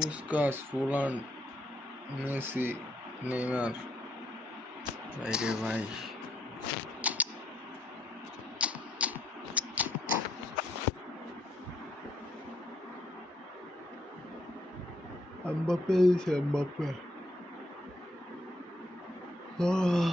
Puskas, Fulan, Messi, Neymar. Aire भाई Mbappé dice Mbappé. Oh,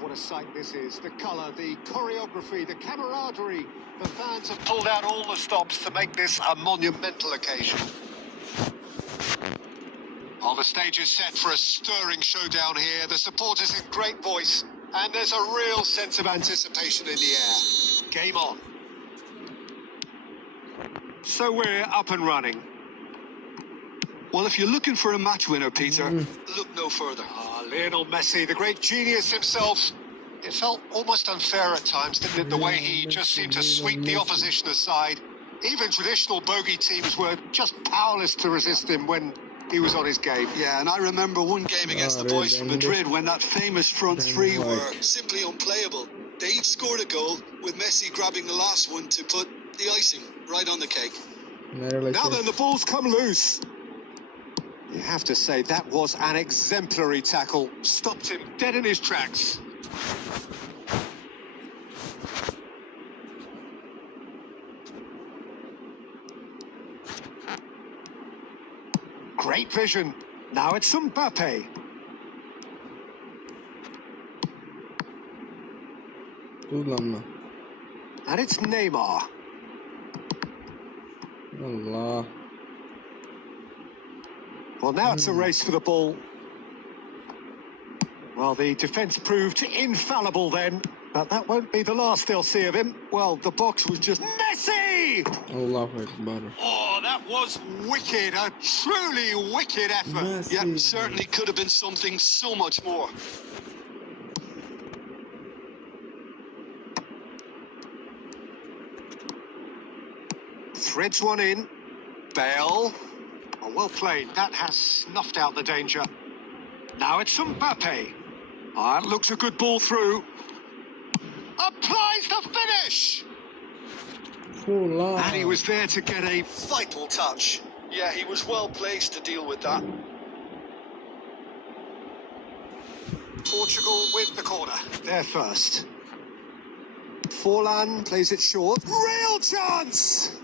what a sight this is. The colour, the choreography, the camaraderie. The fans have pulled out all the stops to make this a monumental occasion. Oh, the stage is set for a stirring showdown here. The supporters in great voice. And there's a real sense of anticipation in the air. Game on. So we're up and running. Well, if you're looking for a match winner, Peter, look no further. Lionel Messi, the great genius himself. It felt almost unfair at times, didn't it? The way he just seemed to sweep the opposition aside. Even traditional bogey teams were just powerless to resist him when he was on his game. Yeah, and I remember one game against the boys from Madrid when that famous front three were simply unplayable. They each scored a goal, with Messi grabbing the last one to put the icing right on the cake. Now then, the ball's come loose. You have to say, that was an exemplary tackle. Stopped him dead in his tracks. Great vision. Now it's Mbappe. And it's Neymar. Allah. Well, now it's a race for the ball. Well, the defence proved infallible then, but that won't be the last they'll see of him. Well, the box was just Messi! Allahu Akbar. Oh, that was wicked, a truly wicked effort. Messi. Yeah, certainly could have been something so much more. Threads one in. Bale. Oh, well played. That has snuffed out the danger. Now it's Mbappe. That looks a good ball through. Applies the finish! Fulan. And he was there to get a... Vital touch. Yeah, he was well placed to deal with that. Portugal with the corner. There first. Forlan plays it short. Real chance!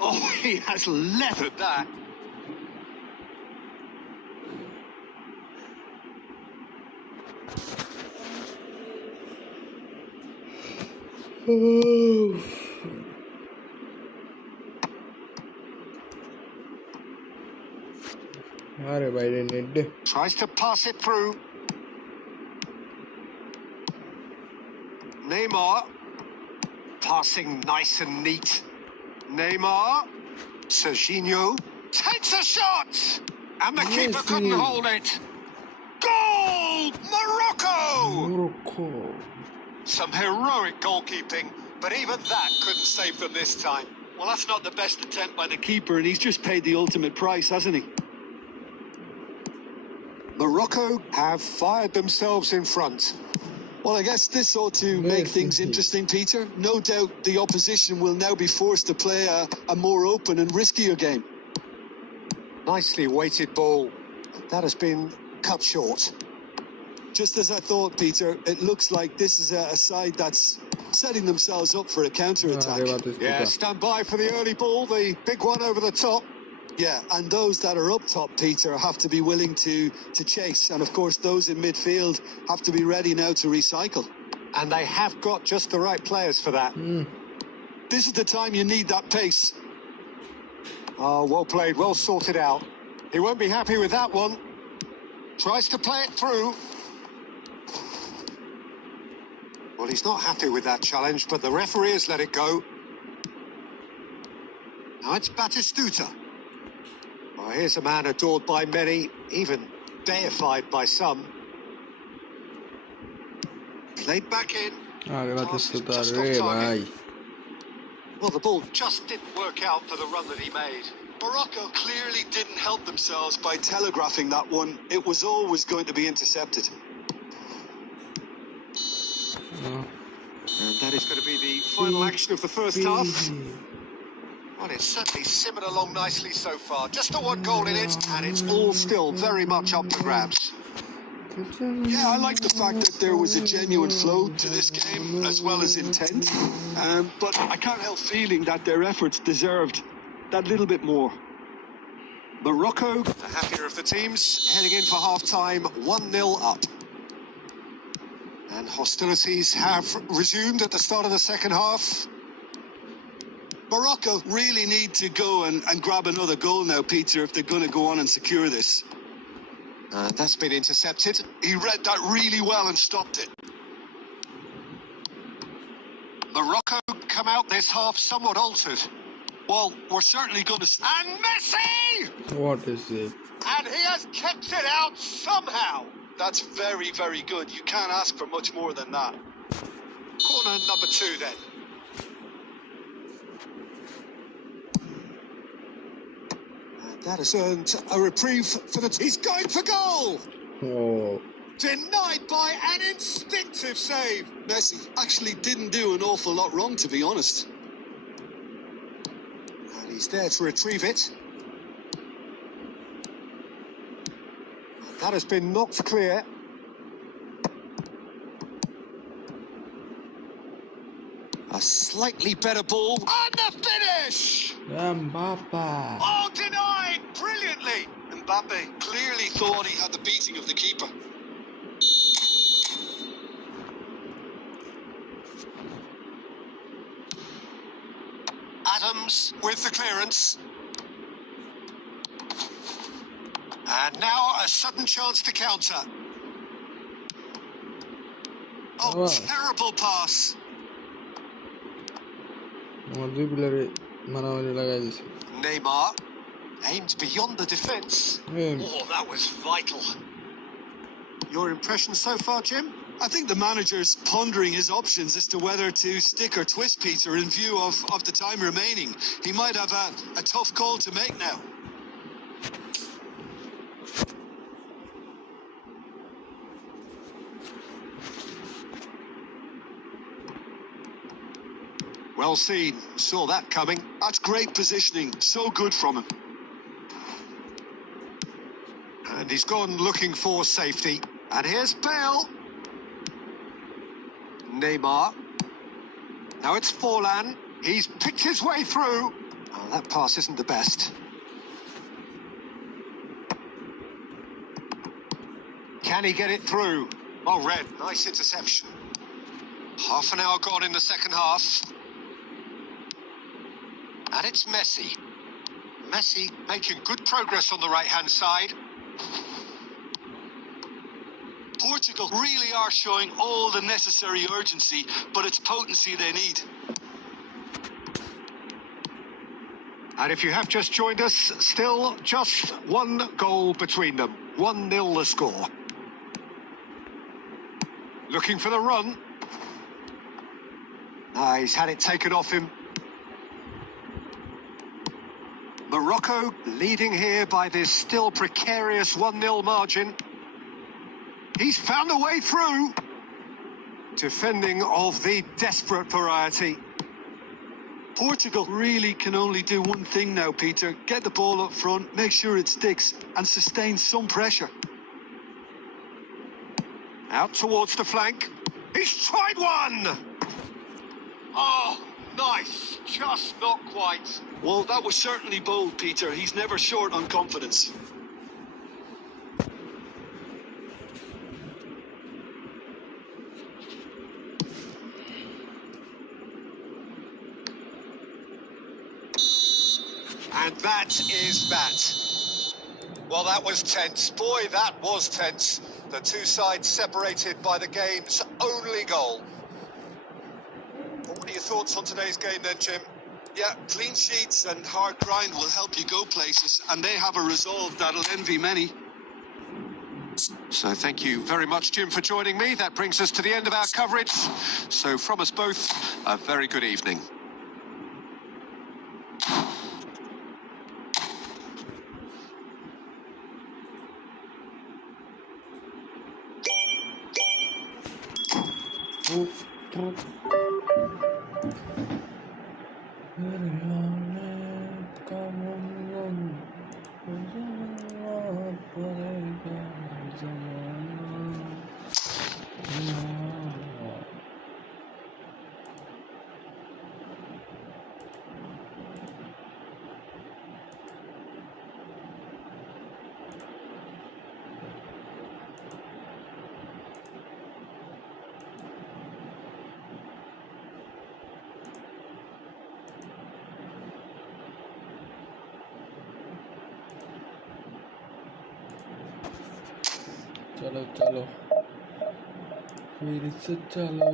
Oh, he has leathered that. अरे भाई रे नेड Tries to pass it through. Neymar. Passing nice and neat. Neymar. Serginho. Takes a shot! And the keeper couldn't hold it. Goal! Morocco! Morocco. Some heroic goalkeeping, but even that couldn't save them this time. Well, that's not the best attempt by the keeper, and he's just paid the ultimate price, hasn't he? Morocco have fired themselves in front. Well, I guess this ought to make things interesting, Peter. No doubt the opposition will now be forced to play a more open and riskier game. Nicely weighted ball. That has been cut short. Just as I thought, Peter, it looks like this is a side that's setting themselves up for a counter-attack. Yeah, stand by for the early ball, the big one over the top. Yeah, and those that are up top, Peter, have to be willing to chase. And, of course, those in midfield have to be ready now to recycle. And they have got just the right players for that. This is the time you need that pace. Oh, well played, well sorted out. He won't be happy with that one. Tries to play it through. Well, he's not happy with that challenge, but the referee has let it go. Now it's Batistuta. Oh, here's a man adored by many, even deified by some. Played back in. Pass is just off target. Well, the ball just didn't work out for the run that he made. Morocco clearly didn't help themselves by telegraphing that one. It was always going to be intercepted. And that is going to be the final action of the first half. Well, it's certainly simmered along nicely so far. Just the one goal in it, and it's all still very much up for grabs. Yeah, I like the fact that there was a genuine flow to this game, as well as intent. But I can't help feeling that their efforts deserved that little bit more. Morocco, the happier of the teams, heading in for half-time, 1-0 up. And hostilities have resumed at the start of the second half. Morocco really need to go and grab another goal now, Peter, if they're going to go on and secure this. That's been intercepted. He read that really well and stopped it. Morocco come out this half somewhat altered. Well, we're certainly going to... And Messi! What is it? And he has kept it out somehow. That's very, very good. You can't ask for much more than that. Corner number 2 then. And that has earned a reprieve for the... He's going for goal! Oh. Denied by an instinctive save. Messi actually didn't do an awful lot wrong, to be honest. And he's there to retrieve it. That has been knocked clear. A slightly better ball. And the finish! Mbappe. Oh, denied brilliantly. Mbappe clearly thought he had the beating of the keeper. Adams with the clearance. And now a sudden chance to counter. Oh, terrible pass. Neymar aimed beyond the defence. Oh, that was vital. Your impression so far, Jim? I think the manager's pondering his options as to whether to stick or twist Peter in view of the time remaining. He might have a tough call to make now. Well seen. Saw that coming. That's great positioning. So good from him. And he's gone looking for safety. And here's Bale. Neymar. Now it's Forlan. He's picked his way through. Oh, that pass isn't the best. Can he get it through? Oh, Red, nice interception. Half an hour gone in the second half. And it's Messi. Messi making good progress on the right-hand side. Portugal really are showing all the necessary urgency, but it's potency they need. And if you have just joined us, still just one goal between them. 1-0 the score. Looking for the run. He's had it taken off him. Morocco leading here by this still precarious 1-0 margin. He's found a way through. Defending of the desperate variety. Portugal really can only do one thing now, Peter. Get the ball up front, make sure it sticks, and sustain some pressure. Out towards the flank. He's tried one! Oh, nice. Just not quite. Well, that was certainly bold, Peter. He's never short on confidence. And that is that. Well, that was tense. Boy, that was tense. The two sides separated by the game's only goal. What are your thoughts on today's game then, Jim? Yeah, clean sheets and hard grind will help you go places, and they have a resolve that'll envy many. So thank you very much, Jim, for joining me. That brings us to the end of our coverage. So from us both, a very good evening. चलो चलो फिर से चलो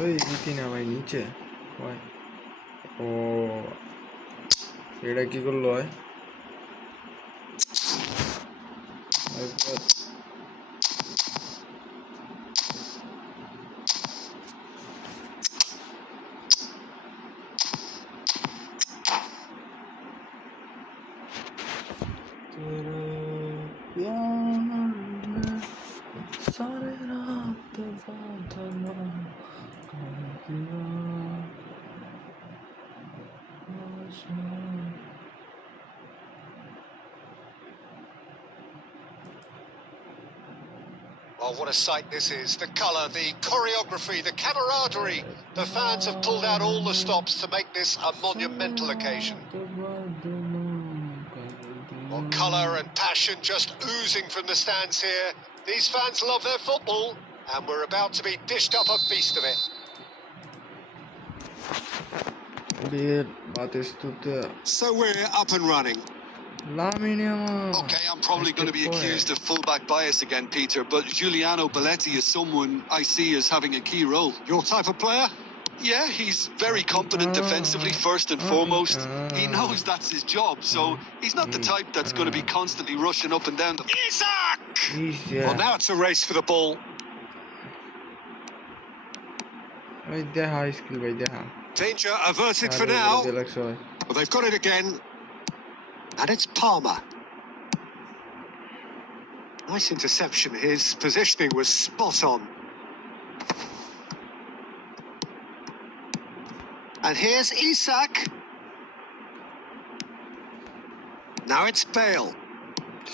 ওই জিতি না ভাই নিচে ভাই ও এটা কি করলো ভাই सारे रात बादल कर दिया Oh, what a sight this is. The colour, the choreography, the camaraderie. The fans have pulled out all the stops to make this a monumental occasion. Well, colour and passion just oozing from the stands here. These fans love their football, and we're about to be dished up a feast of it. So we're up and running. Okay, I'm probably going to be accused of fullback bias again, Peter, but Giuliano Belletti is someone I see as having a key role. Your type of player? Yeah, he's very competent defensively, first and foremost. He knows that's his job, so he's not the type that's going to be constantly rushing up and down the... Isaac! Well, now it's a race for the ball. Danger averted for now. Well, they've got it again. And it's Palmer. Nice interception. His positioning was spot on. And here's Isak. Now it's Bale.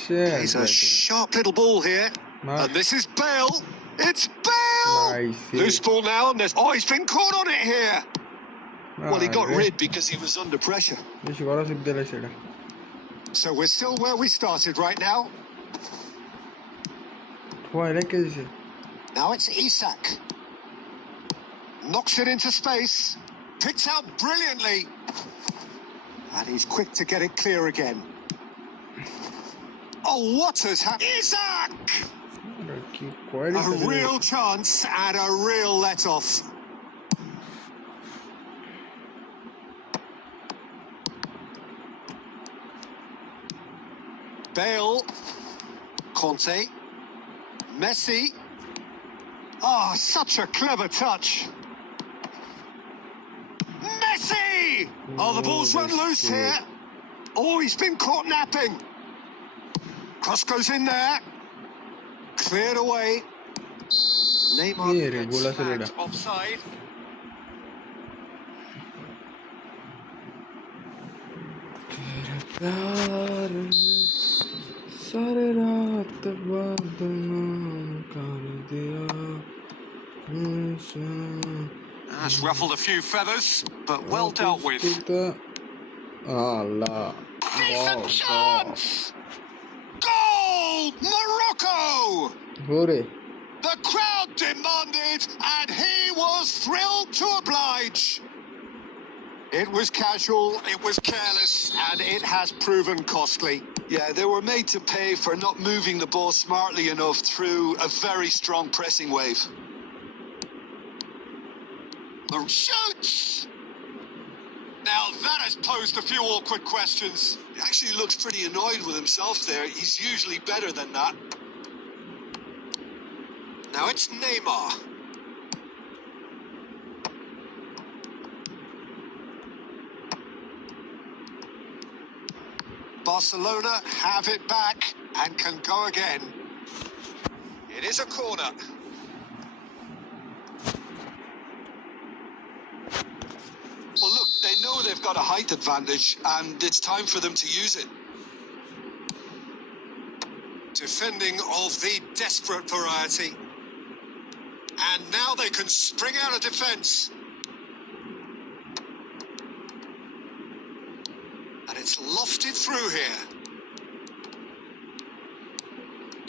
He's a sharp little ball here. And this is Bale. It's Bale! Loose ball now, and there's... Oh, he's been caught on it here. Well, he got rid because he was under pressure. So we're still where we started right now. Now it's Isak. Knocks it into space. Picked out brilliantly. And he's quick to get it clear again. Oh, what has happened? Isak! A real chance and a real let-off. Bale, Conte, Messi. Oh, such a clever touch. Messi! Oh, the ball's run loose here. Oh, he's been caught napping. Cross goes in there. Cleared away. Neymar gets flagged offside. सारे रात बदनाम कर दिया That's ruffled a few feathers, but well dealt with. Allah. Decent chance! Goal! Morocco! The crowd demanded, and he was thrilled to oblige. It was casual, it was careless, and it has proven costly. Yeah, they were made to pay for not moving the ball smartly enough through a very strong pressing wave. Shoots! Now that has posed a few awkward questions. He actually looks pretty annoyed with himself there. He's usually better than that. Now it's Neymar. Barcelona have it back and can go again. It is a corner. Well, look, they know they've got a height advantage, and it's time for them to use it. Defending of the desperate variety. And now they can spring out of defence. And it's lofted through here.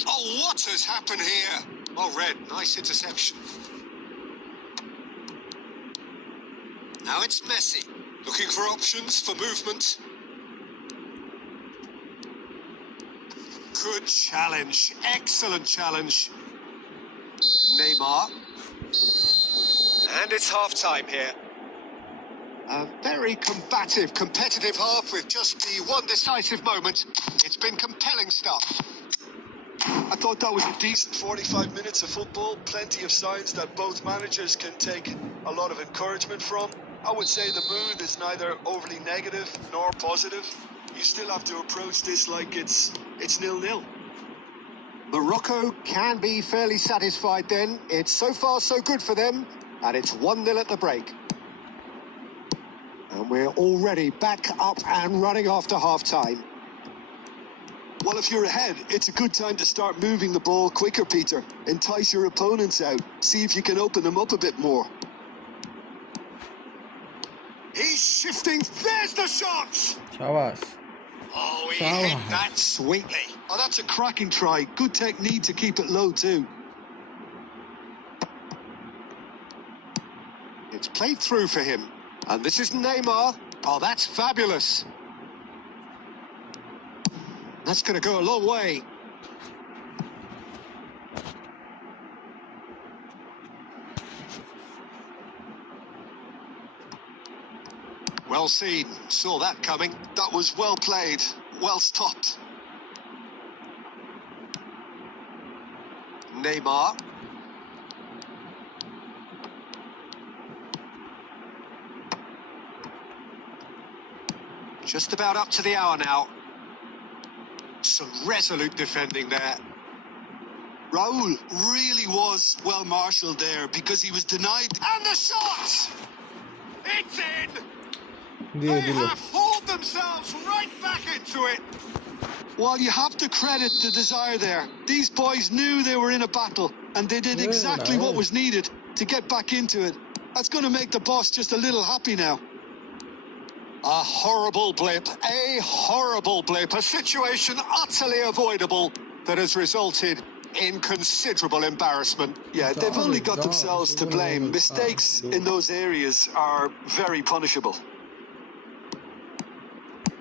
Oh, what has happened here? Oh, Red, nice interception. Now it's Messi, looking for options for movement. Good challenge, excellent challenge. Neymar. And it's half-time here. A very combative, competitive half with just the one decisive moment. It's been compelling stuff. I thought that was a decent 45 minutes of football. Plenty of signs that both managers can take a lot of encouragement from. I would say the mood is neither overly negative nor positive. You still have to approach this like it's 0-0. Morocco can be fairly satisfied then. It's so far so good for them, and it's 1-0 at the break. And we're already back up and running after half-time. Well, if you're ahead, it's a good time to start moving the ball quicker, Peter. Entice your opponents out. See if you can open them up a bit more. He's shifting. There's the shot! Yavaş. Oh, he Wow. hit that sweetly. Oh, that's a cracking try. Good technique to keep it low, too. It's played through for him. And this is Neymar. Oh, that's fabulous. That's going to go a long way. Well seen. Saw that coming. That was well played. Well stopped. Neymar. Just about up to the hour now. Some resolute defending there. Raul really was well marshalled there because he was denied. And the shot! It's in! Diye They dili. have hauled themselves right back into it. Well, you have to credit the desire there. These boys knew they were in a battle, and they did exactly what was needed to get back into it. That's going to make the boss just a little happy now. A horrible blip, a situation utterly avoidable that has resulted in considerable embarrassment. Yeah, they've only got themselves to blame. Mistakes in those areas are very punishable.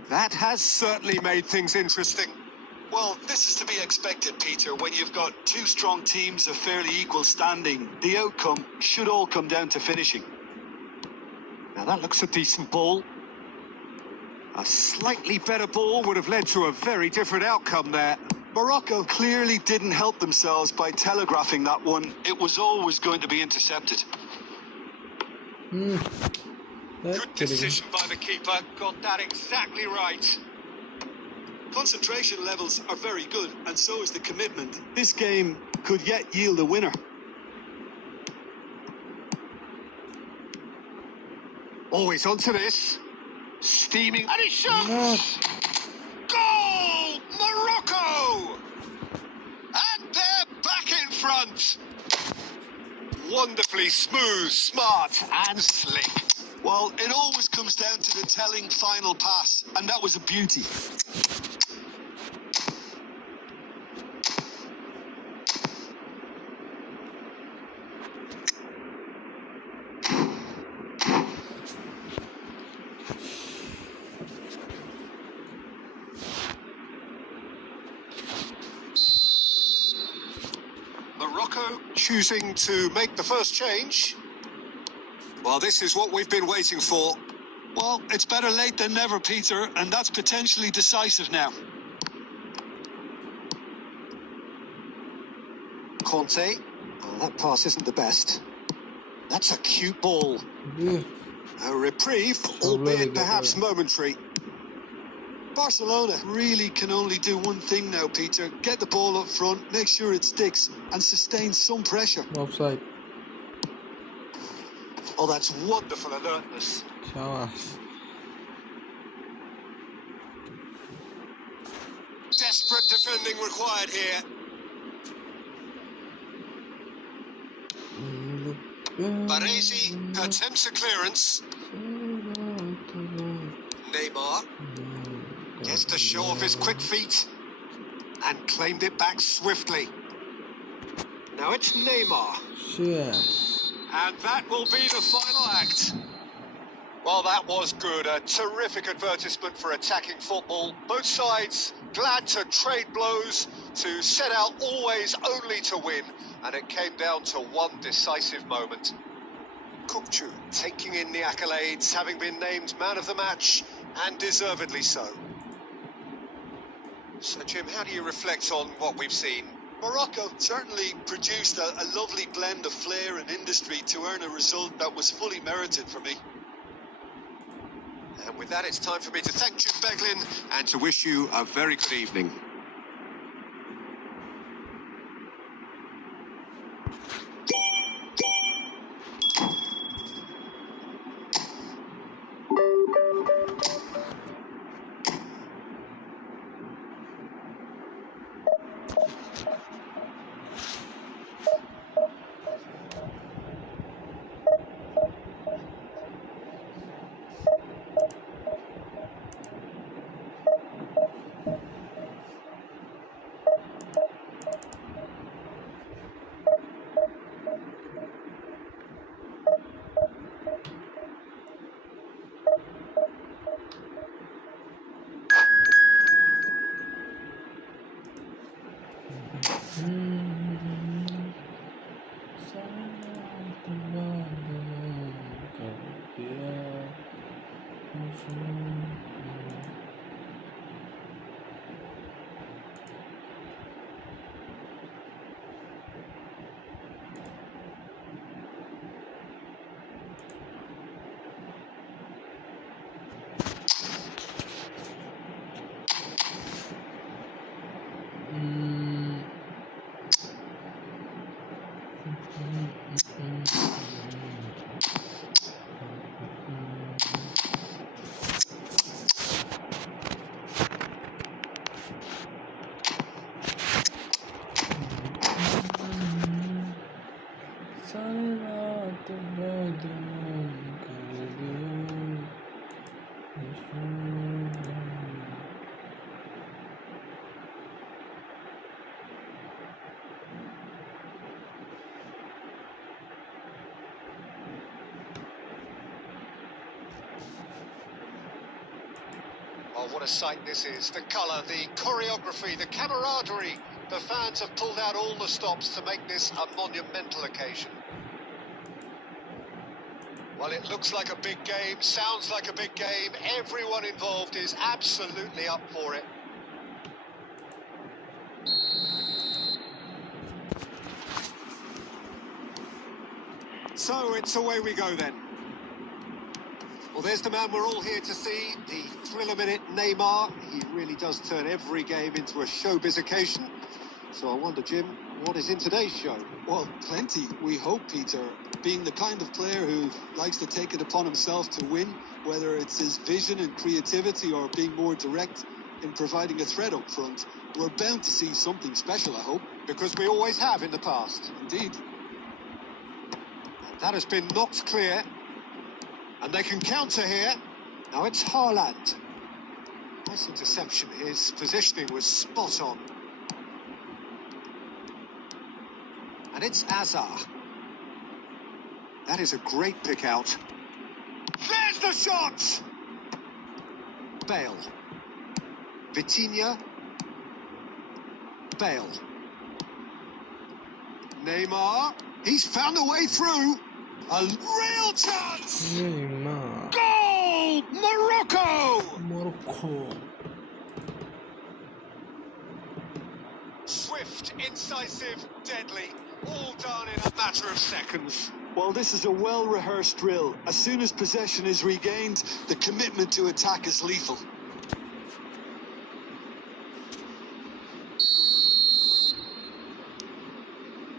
That has certainly made things interesting. Well, this is to be expected, Peter. When you've got two strong teams of fairly equal standing, the outcome should all come down to finishing. Now that looks a decent ball. A slightly better ball would have led to a very different outcome there. Morocco clearly didn't help themselves by telegraphing that one. It was always going to be intercepted. Evet, Good decision by the keeper. Got that exactly right. Concentration levels are very good, and so is the commitment. This game could yet yield a winner. Always onto this. Steaming. And he shoots! Evet. Goal! Morocco! And they're back in front. Wonderfully smooth, smart and slick. Well, it always comes down to the telling final pass, and that was a beauty. Morocco choosing to make the first change. Well, this is what we've been waiting for. Well, it's better late than never, Peter, and that's potentially decisive now. Conte. Oh, that pass isn't the best. That's a cute ball. Bir. A reprieve, albeit perhaps momentary. Barcelona really can only do one thing now, Peter. Get the ball up front, make sure it sticks, and sustain some pressure. Offside. Oh, that's wonderful alertness. Yavaş. Desperate defending required here. Baresi attempts a clearance. Neymar gets to show off his quick feet and claimed it back swiftly. Now it's Neymar. Yes. And that will be the final act. Well, that was good. A terrific advertisement for attacking football. Both sides glad to trade blows, to set out always only to win. And it came down to one decisive moment. Kukçu taking in the accolades, having been named man of the match, and deservedly so. So, Jim, how do you reflect on what we've seen? Morocco certainly produced a lovely blend of flair and industry to earn a result that was fully merited for me. And with that, it's time for me to thank Jim Beglin and to wish you a very good evening. Oh, what a sight this is. The colour, the choreography, the camaraderie. The fans have pulled out all the stops to make this a monumental occasion. Well, it looks like a big game, sounds like a big game. Everyone involved is absolutely up for it. So it's away we go then. Well, there's the man we're all here to see, the thriller minute Neymar. He really does turn every game into a showbiz occasion. So I wonder, Jim, what is in today's show? Well, plenty, we hope, Peter. Being the kind of player who likes to take it upon himself to win, whether it's his vision and creativity or being more direct in providing a threat up front, we're bound to see something special, I hope. Because we always have in the past. Indeed. That has been knocked clear. And they can counter here. Now it's Haaland. Nice interception. His positioning was spot on. And it's Azar. That is a great pick out. There's the shot! Bale. Vitinha. Bale. Neymar. He's found a way through. A real chance! Neymar. Goal! Morocco! Morocco. Swift, incisive, deadly, all done in a matter of seconds. Well, this is a well-rehearsed drill. As soon as possession is regained, the commitment to attack is lethal.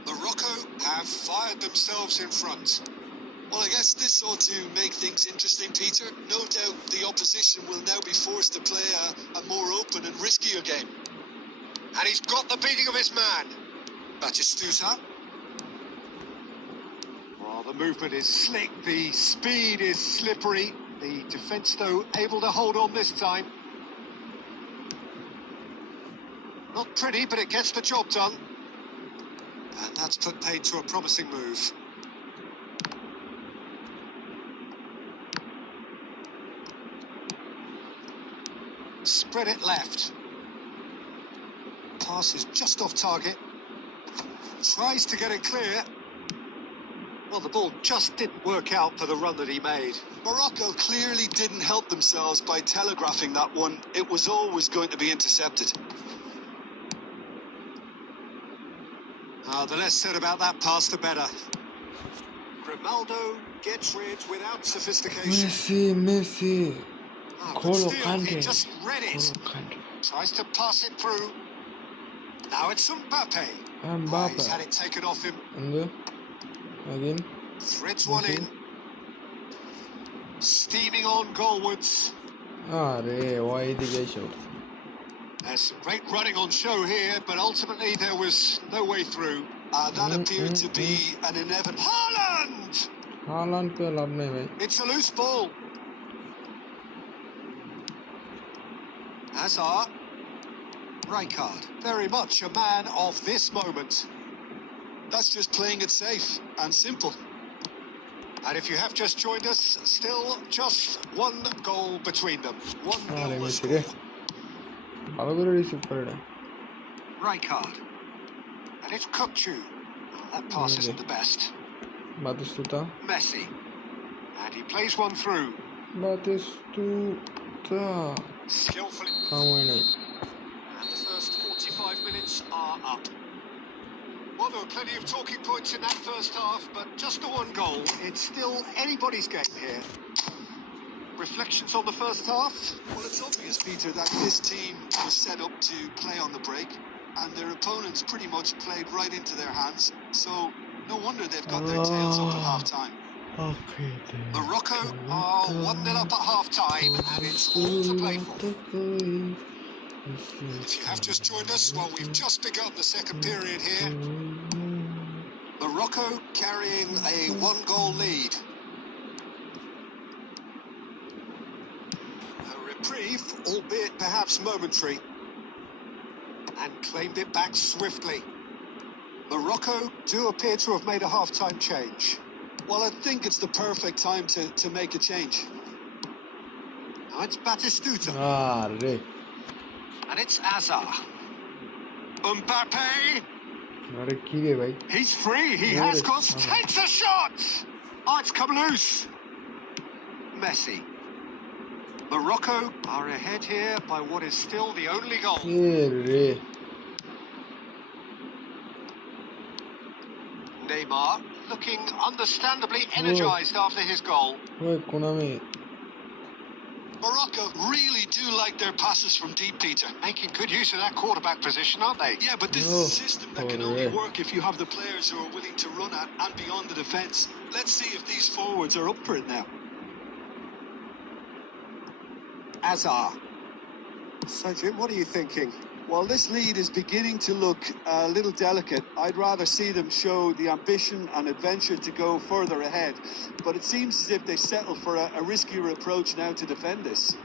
Morocco have fired themselves in front. Well, I guess this ought to make things interesting, Peter. No doubt the opposition will now be forced to play a more open and riskier game. And he's got the beating of his man. Batistuta. Oh, the movement is slick, the speed is slippery. The defence, though, able to hold on this time. Not pretty, but it gets the job done. And that's put paid to a promising move. Spread it left. Pass is just off target. Tries to get it clear. Well, the ball just didn't work out for the run that he made. Morocco clearly didn't help themselves by telegraphing that one. It was always going to be intercepted. The less said about that pass, the better. Grimaldo gets rid without sophistication. Messi. Good Kolo steal, he Kante. just read it. Tries to pass it through. Now it's Mbappe. He's had it taken off him. Again. Threads one in. Steaming on goalwards. Why the guy shot? There's some great running on show here, but ultimately there was no way through. That appeared to be an inevitable. Haaland! पे लाभ नहीं भाई. It's a loose ball. Hazard. Rijkaard, very much a man of this moment. That's just playing it safe and simple. And if you have just joined us, still just one goal between them. 1-0 the score. Rijkaard. And it's Kukçu. That pass isn't the best. Batistuta. Messi. And he plays one through. Batistuta. Skillfully. And the first 45 minutes are up. Well, there were plenty of talking points in that first half, but just the one goal. It's still anybody's game here. Reflections on the first half? Well, it's obvious, Peter, that this team was set up to play on the break, and their opponents pretty much played right into their hands. So, no wonder they've got their tails up at half-time. Morocco are 1-0 up at half-time, and it's all to play for. If you have just joined us, well, we've just begun the second period here. Morocco carrying a one-goal lead. A reprieve, albeit perhaps momentary, and claimed it back swiftly. Morocco do appear to have made a half-time change. Well, I think it's the perfect time to make a change. Now it's Batistuta. And it's Hazard. Mbappe. He's free. He has crossed. Takes a shot. Oh, it's come loose. Messi. Morocco are ahead here by what is still the only goal. Neymar looking understandably energised after his goal. Konami. Morocco really do like their passes from deep, Peter. Making good use of that quarterback position, aren't they? Yeah, but this is a system that can only work if you have the players who are willing to run at and beyond the defence. Let's see if these forwards are up for it now. Hazard. So, Jim, what are you thinking? Well, this lead is beginning to look a little delicate. I'd rather see them show the ambition and adventure to go further ahead. But it seems as if they settle for a riskier approach now to defend this.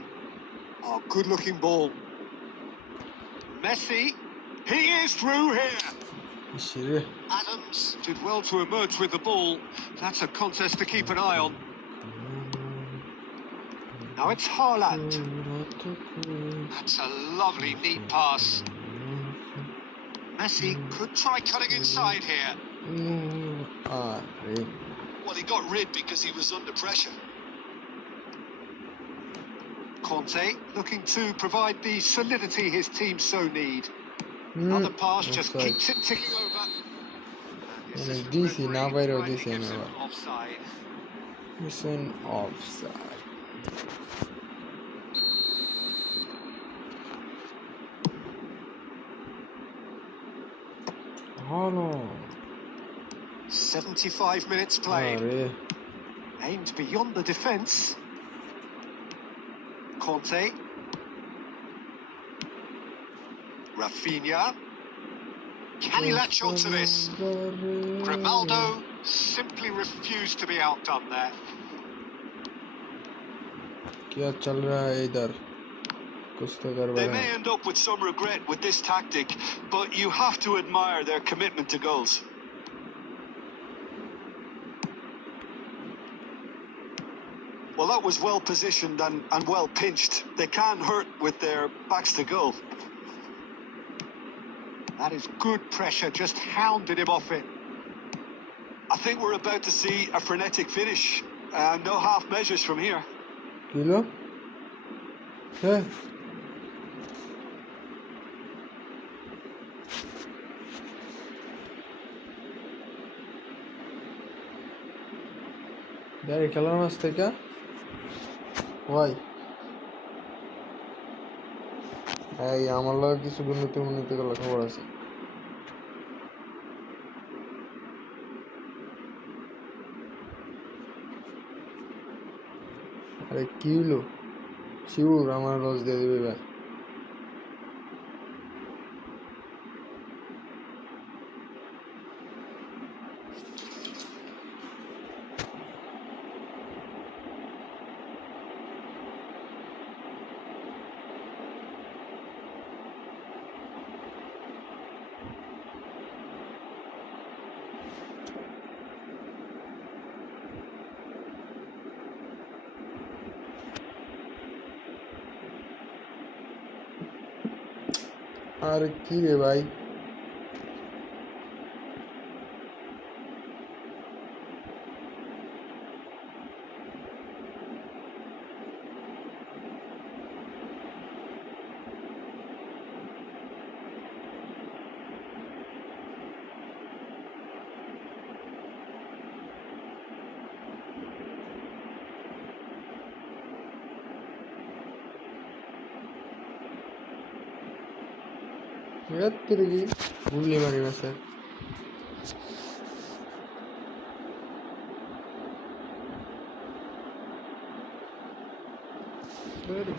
Oh, good-looking ball. Messi. He is through here. Adams did well to emerge with the ball. That's a contest to keep an eye on. Now it's Haaland. That's a lovely, neat pass. Messi could try cutting inside here. Well, he got rid because he was under pressure. Conte looking to provide the solidity his team so need. Another pass just keeps it ticking over. DC now by this offside. Mission offside. Hello. 75 minutes played. Aimed beyond the defence. Conte. Rafinha. Can he latch onto this? Grimaldo simply refused to be outdone there. They may end up with some regret with this tactic, but you have to admire their commitment to goals. Well, that was well positioned and well pinched. They can hurt with their backs to goal. That is good pressure, just hounded him off it. I think we're about to see a frenetic finish. No half measures from here. Kilo? Yeah. Dari খেলার মাছ থেকে Y এই আমার লগে কিছু উন্নতি করার খবর আছে আরে কি হলো শিউর আমার লস দিয়ে দিবে এবার আরে কি রে ভাই ತಿರುಗಿ ಗುಳ್ಳಿ ಮಾಡಿವ ಸರ್ ಸರಿ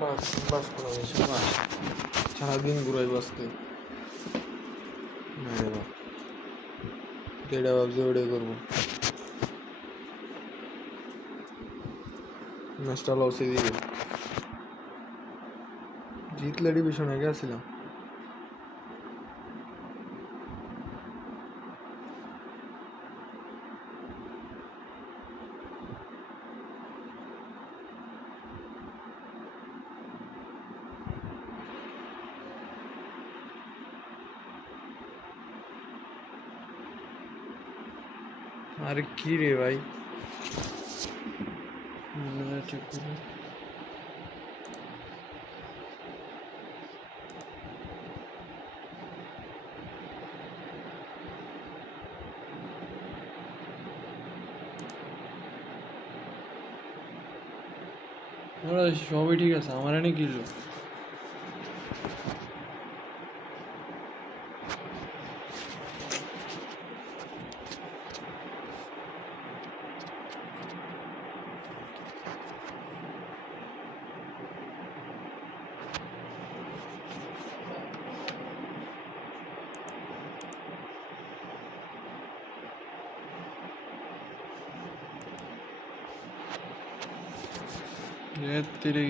বাস করা হয়েছে বাস সারাদিন ঘুরাই বাসকে যেটা ভাবছি ওটাই করবো ম্যাচটা লসে দিবে জিতলে ডিভিশনে গেছিলাম আরে কি রে ভাই ঠিক করে সবই ঠিক আছে আমার এনে কিলো तेरे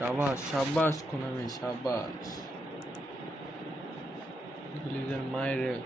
शाबाश शाबाश कोनामी शाबाश प्लीज मायर